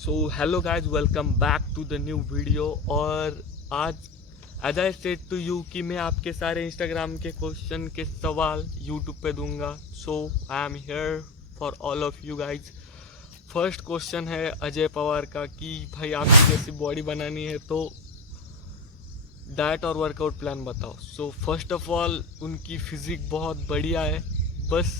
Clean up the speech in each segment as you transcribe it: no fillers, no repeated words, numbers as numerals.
So hello guys, welcome back to the new video. और आज as I said to you कि मैं आपके सारे इंस्टाग्राम के क्वेश्चन के सवाल यूट्यूब पे दूंगा। So I am here for all of you guys. First question है अजय पवार का कि भाई आपकी जैसी बॉडी बनानी है तो डाइट और वर्कआउट प्लान बताओ। सो फर्स्ट ऑफ ऑल उनकी फिजिक बहुत बढ़िया है। बस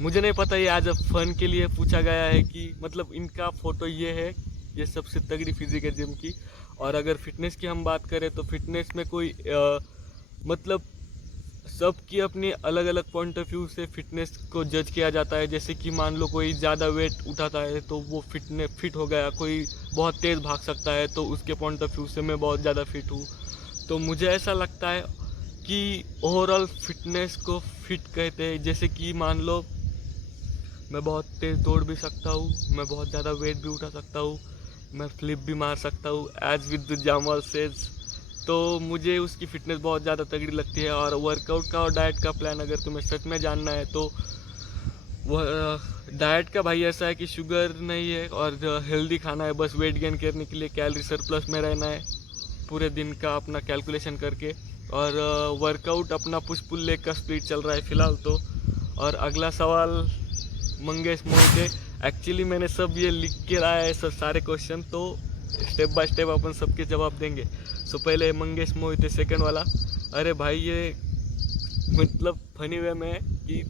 मुझे नहीं पता ये आज फन के लिए पूछा गया है कि मतलब इनका फोटो ये है, ये सबसे तगड़ी फिजिक है जिम की। और अगर फिटनेस की हम बात करें तो फिटनेस में कोई मतलब सबकी अपनी अलग अलग पॉइंट ऑफ व्यू से फिटनेस को जज किया जाता है। जैसे कि मान लो कोई ज़्यादा वेट उठाता है तो वो फिट हो गया, कोई बहुत तेज़ भाग सकता है तो उसके पॉइंट ऑफ व्यू से मैं बहुत ज़्यादा फिट हूँ। तो मुझे ऐसा लगता है कि ओवरऑल फिटनेस को फिट कहते हैं। जैसे कि मान लो मैं बहुत तेज़ दौड़ भी सकता हूँ, मैं बहुत ज़्यादा वेट भी उठा सकता हूँ, मैं फ्लिप भी मार सकता हूँ as with the Jamwal says. तो मुझे उसकी फ़िटनेस बहुत ज़्यादा तगड़ी लगती है। और वर्कआउट का और डाइट का प्लान अगर तुम्हें सच में जानना है तो वह डाइट का भाई ऐसा है कि शुगर नहीं है और हेल्दी खाना है। बस वेट गेन करने के लिए कैलोरी सरप्लस में रहना है पूरे दिन का अपना कैलकुलेशन करके। और वर्कआउट अपना पुश पुल लेग का स्प्लिट चल रहा है फ़िलहाल तो। और अगला सवाल मंगेश मोहिते। एक्चुअली मैंने सब ये लिख के लाया है सब सारे क्वेश्चन, तो स्टेप बाय स्टेप अपन सबके जवाब देंगे। सो पहले मंगेश मोहिते सेकंड वाला। अरे भाई ये मतलब फनी वे में है कि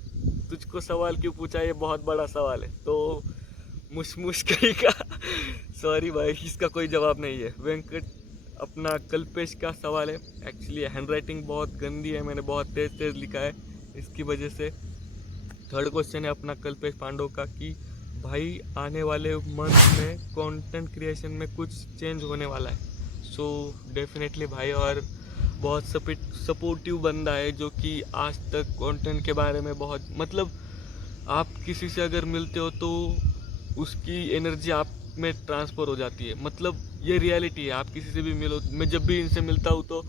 तुझको सवाल क्यों पूछा, ये बहुत बड़ा सवाल है तो मुश कहीं का सॉरी भाई, इसका कोई जवाब नहीं है। वेंकट अपना कल्पेश का सवाल है। एक्चुअली हैंड राइटिंग बहुत गंदी है, मैंने बहुत तेज़ तेज़ लिखा है इसकी वजह से। थर्ड क्वेश्चन है अपना कल्पेश पांडव का कि भाई आने वाले मंथ में कंटेंट क्रिएशन में कुछ चेंज होने वाला है। सो डेफिनेटली भाई, और बहुत सपोर्टिव बंदा है जो कि आज तक कंटेंट के बारे में बहुत मतलब आप किसी से अगर मिलते हो तो उसकी एनर्जी आप में ट्रांसफ़र हो जाती है। मतलब ये रियलिटी है, आप किसी से भी मिलो, मैं जब भी इनसे मिलता हूँ तो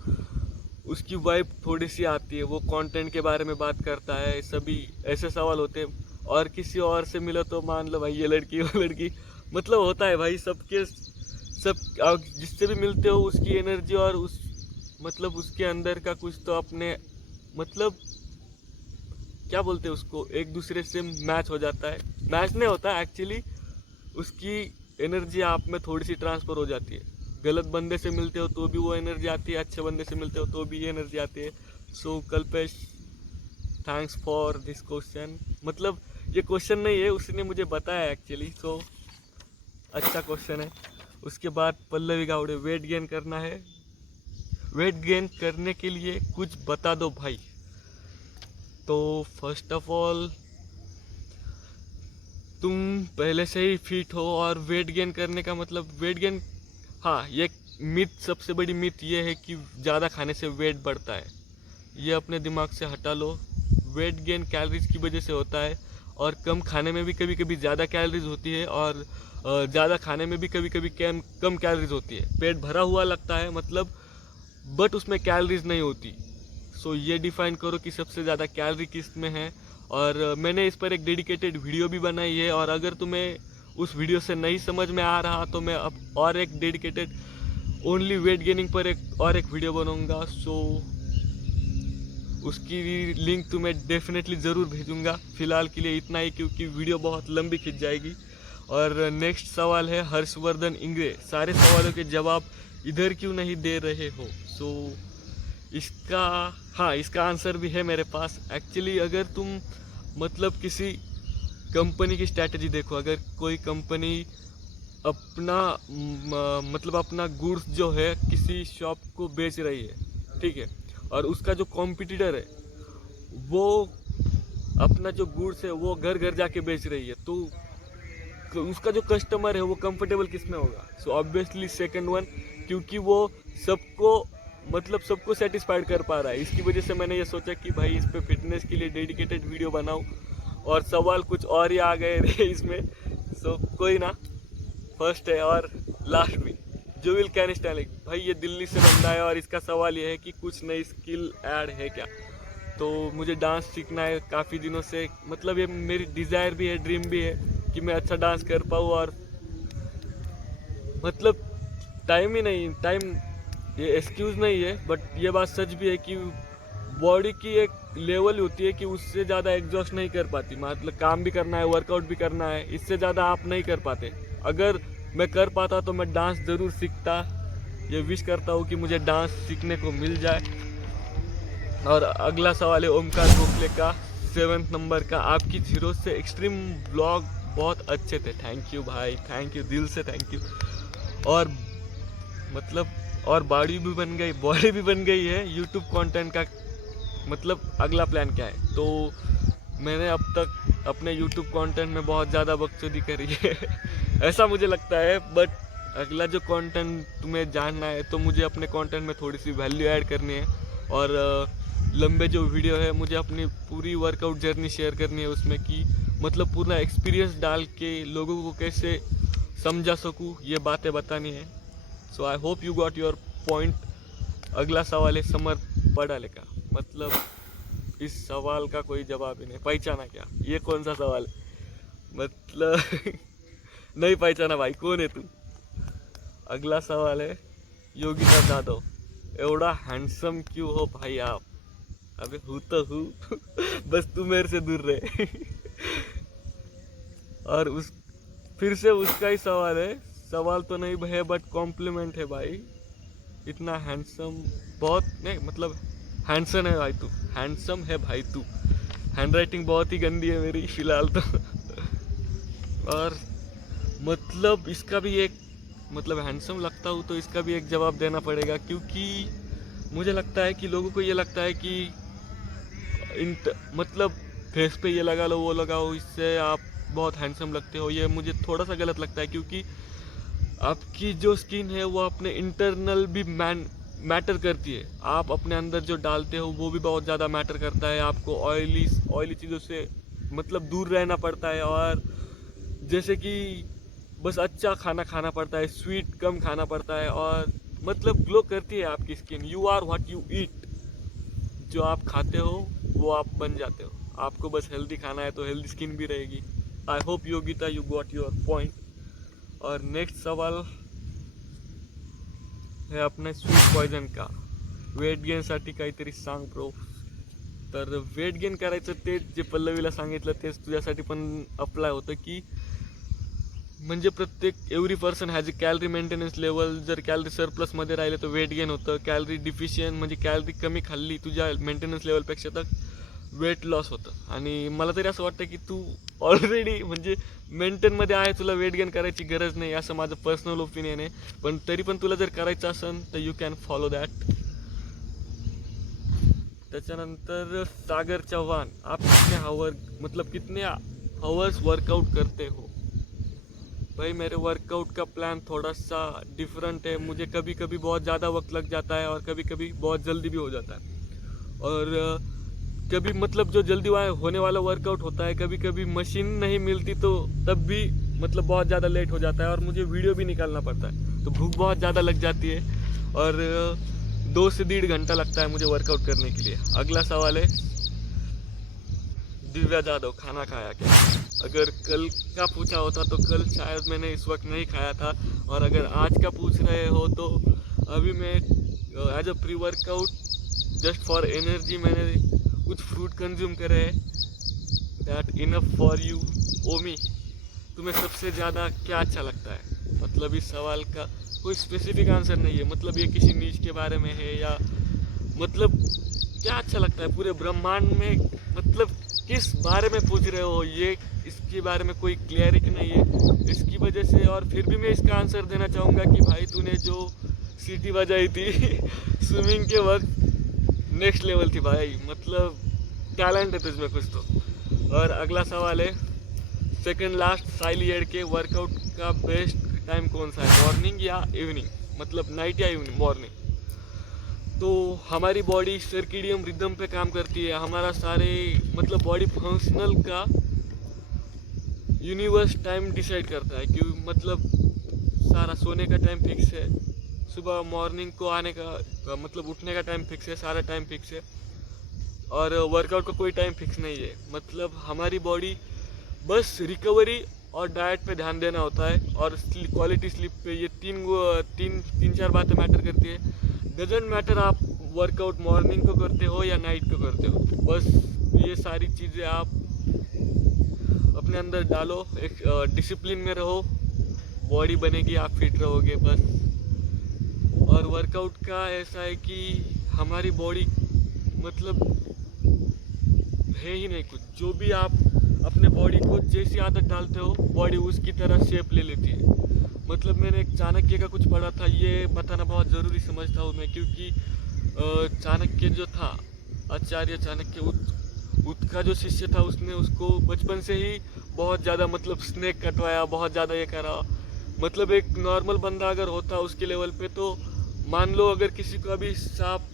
उसकी वाइब थोड़ी सी आती है। वो कंटेंट के बारे में बात करता है, सभी ऐसे सवाल होते हैं। और किसी और से मिलो तो मान लो भाई ये लड़की वो लड़की, मतलब होता है भाई सबके सब। आप जिससे भी मिलते हो उसकी एनर्जी और उस मतलब उसके अंदर का कुछ तो अपने मतलब क्या बोलते हैं उसको, एक दूसरे से मैच हो जाता है। मैच नहीं होता एक्चुअली, उसकी एनर्जी आप में थोड़ी सी ट्रांसफ़र हो जाती है। गलत बंदे से मिलते हो तो भी वो एनर्जी आती है, अच्छे बंदे से मिलते हो तो भी ये एनर्जी आती है। So Kalpesh, thanks for this question. मतलब ये क्वेश्चन नहीं है, उसने मुझे बताया एक्चुअली। सो अच्छा क्वेश्चन है। उसके बाद पल्लवी गावड़े, वेट गेन करना है, वेट गेन करने के लिए कुछ बता दो भाई। तो फर्स्ट ऑफ ऑल तुम पहले से ही फिट हो और वेट गेन करने का मतलब वेट गेन, हाँ ये मिथ, सबसे बड़ी मिथ ये है कि ज़्यादा खाने से वेट बढ़ता है। ये अपने दिमाग से हटा लो। वेट गेन कैलोरीज की वजह से होता है और कम खाने में भी कभी कभी ज़्यादा कैलोरीज होती है और ज़्यादा खाने में भी कभी कभी कम कैलोरीज होती है। पेट भरा हुआ लगता है मतलब, बट उसमें कैलोरीज नहीं होती। सो ये डिफाइन करो कि सबसे ज़्यादा कैलोरी किस में है। और मैंने इस पर एक डेडिकेटेड वीडियो भी बनाई है। और अगर तुम्हें उस वीडियो से नहीं समझ में आ रहा तो मैं अब और एक डेडिकेटेड ओनली वेट गेनिंग पर एक और एक वीडियो बनाऊंगा। सो उसकी लिंक तुम्हें डेफिनेटली ज़रूर भेजूंगा। फिलहाल के लिए इतना ही क्योंकि वीडियो बहुत लंबी खिंच जाएगी। और नेक्स्ट सवाल है हर्षवर्धन इंग्रे, सारे सवालों के जवाब इधर क्यों नहीं दे रहे हो। सो इसका, हाँ इसका आंसर भी है मेरे पास। एक्चुअली अगर तुम मतलब किसी कंपनी की स्ट्रैटेजी देखो, अगर कोई कंपनी अपना मतलब अपना गुड्स जो है किसी शॉप को बेच रही है, ठीक है, और उसका जो कॉम्पिटिटर है वो अपना जो गुड्स है वो घर घर जाके बेच रही है, तो उसका जो कस्टमर है वो कंफर्टेबल किस में होगा। सो ऑब्वियसली सेकंड वन, क्योंकि वो सबको मतलब सबको सेटिस्फाइड कर पा रहा है। इसकी वजह से मैंने ये सोचा कि भाई इस पे फिटनेस के लिए डेडिकेटेड वीडियो बनाऊं। और सवाल कुछ और ही आ गए थे इसमें। सो कोई ना, फर्स्ट है और लास्ट भी। जुविल कैनिस्टैलिक, भाई ये दिल्ली से बंदा है और इसका सवाल ये है कि कुछ नई स्किल ऐड है क्या। तो मुझे डांस सीखना है काफ़ी दिनों से, मतलब ये मेरी डिज़ायर भी है, ड्रीम भी है कि मैं अच्छा डांस कर पाऊँ। और मतलब टाइम ही नहीं, टाइम ये एक्सक्यूज़ नहीं है, बट ये बात सच भी है कि बॉडी की एक लेवल होती है कि उससे ज़्यादा एग्जॉस्ट नहीं कर पाती। मतलब काम भी करना है, वर्कआउट भी करना है, इससे ज़्यादा आप नहीं कर पाते। अगर मैं कर पाता तो मैं डांस ज़रूर सीखता। ये विश करता हूँ कि मुझे डांस सीखने को मिल जाए। और अगला सवाल है ओमकार गोखले का 7 नंबर का, आपकी जीरो से एक्सट्रीम ब्लॉग बहुत अच्छे थे। थैंक यू भाई, थैंक यू, दिल से थैंक यू। और मतलब और बॉडी भी बन गई है यूट्यूब कंटेंट का। मतलब अगला प्लान क्या है? तो मैंने अब तक अपने यूट्यूब कंटेंट में बहुत ज़्यादा बकचोदी करी है ऐसा मुझे लगता है। बट अगला जो कंटेंट तुम्हें जानना है तो मुझे अपने कंटेंट में थोड़ी सी वैल्यू ऐड करनी है। और लंबे जो वीडियो है मुझे अपनी पूरी वर्कआउट जर्नी शेयर करनी है उसमें, कि मतलब पूरा एक्सपीरियंस डाल के लोगों को कैसे समझा सकूँ, ये बातें बतानी है। So I hope you got your point. अगला सवाल है समर पढ़ाले का। मतलब इस सवाल का कोई जवाब ही नहीं। पहचाना क्या? ये कौन सा सवाल है? मतलब नहीं पहचाना भाई, कौन है तू? अगला सवाल है योगिता जाधव, एवढा हैंडसम क्यों हो भाई आप? अबे हूँ तो हूँ बस तू मेरे से दूर रहे और उस फिर से उसका ही सवाल है। सवाल तो नहीं है बट कॉम्प्लीमेंट है भाई। इतना हैंडसम, बहुत नहीं, मतलब हैंडसम है भाई तू, हैंडसम है भाई तू। हैंडराइटिंग बहुत ही गंदी है मेरी फिलहाल तो और मतलब इसका भी एक, मतलब हैंडसम लगता हूँ तो इसका भी एक जवाब देना पड़ेगा, क्योंकि मुझे लगता है कि लोगों को ये लगता है कि मतलब फेस पे ये लगा लो, वो लगाओ, इससे आप बहुत हैंडसम लगते हो। ये मुझे थोड़ा सा गलत लगता है, क्योंकि आपकी जो स्किन है वो अपने इंटरनल भी मैटर करती है। आप अपने अंदर जो डालते हो वो भी बहुत ज़्यादा मैटर करता है। आपको ऑयली चीज़ों से मतलब दूर रहना पड़ता है, और जैसे कि बस अच्छा खाना खाना पड़ता है, स्वीट कम खाना पड़ता है, और मतलब ग्लो करती है आपकी skin. You are what you eat. जो आप खाते हो वो आप बन जाते हो। आपको बस हेल्दी खाना है तो हेल्दी स्किन भी रहेगी। I hope Yogita you got your point. और नेक्स्ट सवाल है अपने स्वीट पॉइजन का, वेट गेनसाठी काहीतरी सांग ब्रो. तर वेट गेन करायचं तेच जे पल्लवीला सांगितलं तेच तुझ्यासाठी पण अप्लाय होतं, की म्हणजे प्रत्येक every person has a calorie maintenance level. जर कॅलरी सरप्लसमध्ये राहिले तर वेट गेन होतं. कॅलरी डिफिशियंट म्हणजे कॅलरी कमी खाल्ली तुझ्या मेंटेनन्स लेवलपेक्षा तर वेट लॉस होतं. आणि मला तरी असं वाटतं की तू ऑलरेडी म्हणजे मेंटेनमध्ये आहे, तुला वेट गेन करायची गरज नाही, असं माझं पर्सनल ओपिनियन आहे. पण तरी पण तुला जर करायचं असेल तर यू कॅन फॉलो दॅट. त्याच्यानंतर सागर चौहान, आप कितने आवर्स वर्कआउट करते हो? भाई मेरे वर्कआउट का प्लान थोड़ा सा डिफरेंट है. मुझे कभी कभी बहुत ज़्यादा वक्त लग जाता है और कभी कभी बहुत जल्दी भी हो जाता है. और कभी मतलब जो जल्दी होने वाला वर्कआउट होता है, कभी कभी मशीन नहीं मिलती तो तब भी मतलब बहुत ज़्यादा लेट हो जाता है और मुझे वीडियो भी निकालना पड़ता है, तो भूख बहुत ज़्यादा लग जाती है और 2 से 1.5 घंटा लगता है मुझे वर्कआउट करने के लिए. अगला सवाल है दिव्या जाधव, खाना खाया क्या? अगर कल का पूछा होता तो कल शायद मैंने इस वक्त नहीं खाया था, और अगर आज का पूछ रहे हो तो अभी मैं as a pre workout just for energy मैंने कुछ फ्रूट कंज्यूम करे हैं. That enough for you. Omi, तुम्हें सबसे ज़्यादा क्या अच्छा लगता है? मतलब इस सवाल का कोई स्पेसिफिक आंसर नहीं है, मतलब ये किसी नीच के बारे में है या मतलब क्या अच्छा लगता है पूरे ब्रह्मांड में, मतलब किस बारे में पूछ रहे हो ये, इसके बारे में कोई क्लियरिटी नहीं है इसकी वजह से. और फिर भी मैं इसका आंसर देना चाहूँगा कि भाई तूने जो सीटी बजाई थी स्विमिंग के वक्त नेक्स्ट लेवल थी भाई, मतलब टैलेंट है तुझमें कुछ तो. और अगला सवाल है सेकंड लास्ट साइली एड के, वर्कआउट का बेस्ट टाइम कौन सा है, मॉर्निंग या इवनिंग? मतलब नाइट या इवनिंग? मॉर्निंग. तो हमारी बॉडी सर्किडियम रिदम पे काम करती है. हमारा सारे मतलब बॉडी फंक्शनल का यूनिवर्स टाइम डिसाइड करता है, क्यों मतलब सारा सोने का टाइम फिक्स है, सुबह मॉर्निंग को आने का मतलब उठने का टाइम फिक्स है, सारा टाइम फिक्स है, और वर्कआउट का कोई टाइम फिक्स नहीं है. मतलब हमारी बॉडी बस रिकवरी और डाइट पे ध्यान देना होता है, और क्वालिटी स्लीप पे। ये तीन चार बातें मैटर करती है। डजेंट मैटर आप वर्कआउट मॉर्निंग को करते हो या नाइट को करते हो, बस ये सारी चीज़ें आप अपने अंदर डालो, एक डिसिप्लिन में रहो, बॉडी बनेगी, आप फिट रहोगे बस। और वर्कआउट का ऐसा है कि हमारी बॉडी मतलब है ही नहीं कुछ, जो भी आप अपने बॉडी को जैसी आदत डालते हो बॉडी उसकी तरह शेप ले लेती है। मतलब मैंने एक चाणक्य का कुछ पढ़ा था, ये बताना बहुत ज़रूरी समझता हूँ मैं, क्योंकि चाणक्य जो था, आचार्य चाणक्य, उसका जो शिष्य था उसने उसको बचपन से ही बहुत ज़्यादा मतलब स्नेक कटवाया, बहुत ज़्यादा ये करा। मतलब एक नॉर्मल बंदा अगर होता उसके लेवल पे, तो मान लो अगर किसी को अभी सांप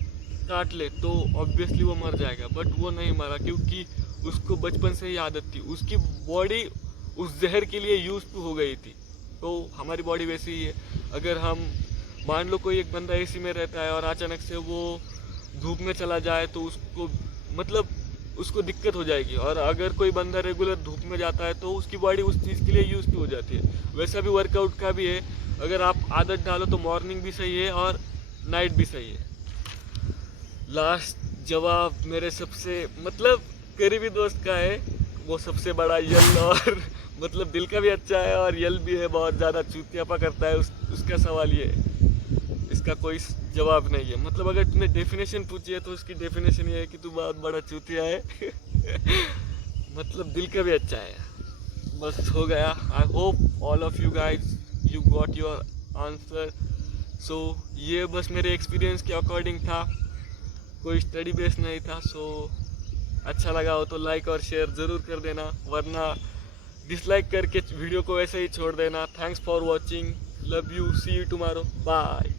काट ले तो ऑब्वियसली वो मर जाएगा, बट वो नहीं मरा क्योंकि उसको बचपन से ही आदत थी, उसकी बॉडी उस जहर के लिए यूज टू हो गई थी। तो हमारी बॉडी वैसी ही है। अगर हम मान लो कोई एक बंदा एसी में रहता है और अचानक से वो धूप में चला जाए तो उसको मतलब उसको दिक्कत हो जाएगी, और अगर कोई बंदा रेगुलर धूप में जाता है तो उसकी बॉडी उस चीज़ के लिए यूज टू हो जाती है। वैसा भी वर्कआउट का भी है, अगर आप आदत डालो तो मॉर्निंग भी सही है और नाइट भी सही है। लास्ट जवाब मेरे सबसे मतलब करीबी दोस्त का है, वो सबसे बड़ा यल, और मतलब दिल का भी अच्छा है और यल भी है, बहुत ज़्यादा चूतियापा करता है। उसका सवाल ये है, इसका कोई जवाब नहीं है। मतलब अगर तुमने डेफिनेशन पूछी है तो उसकी डेफिनेशन ये है कि तू बहुत बड़ा चूतिया है। मतलब दिल का भी अच्छा है। बस हो गया। I hope all of you guys you got your answer. So ये बस मेरे एक्सपीरियंस के अकॉर्डिंग था, कोई स्टडी बेस नहीं था। सो अच्छा लगा हो तो लाइक और शेयर ज़रूर कर देना, वरना डिसलाइक करके वीडियो को ऐसे ही छोड़ देना। Thanks for watching, love you, see you tomorrow, bye.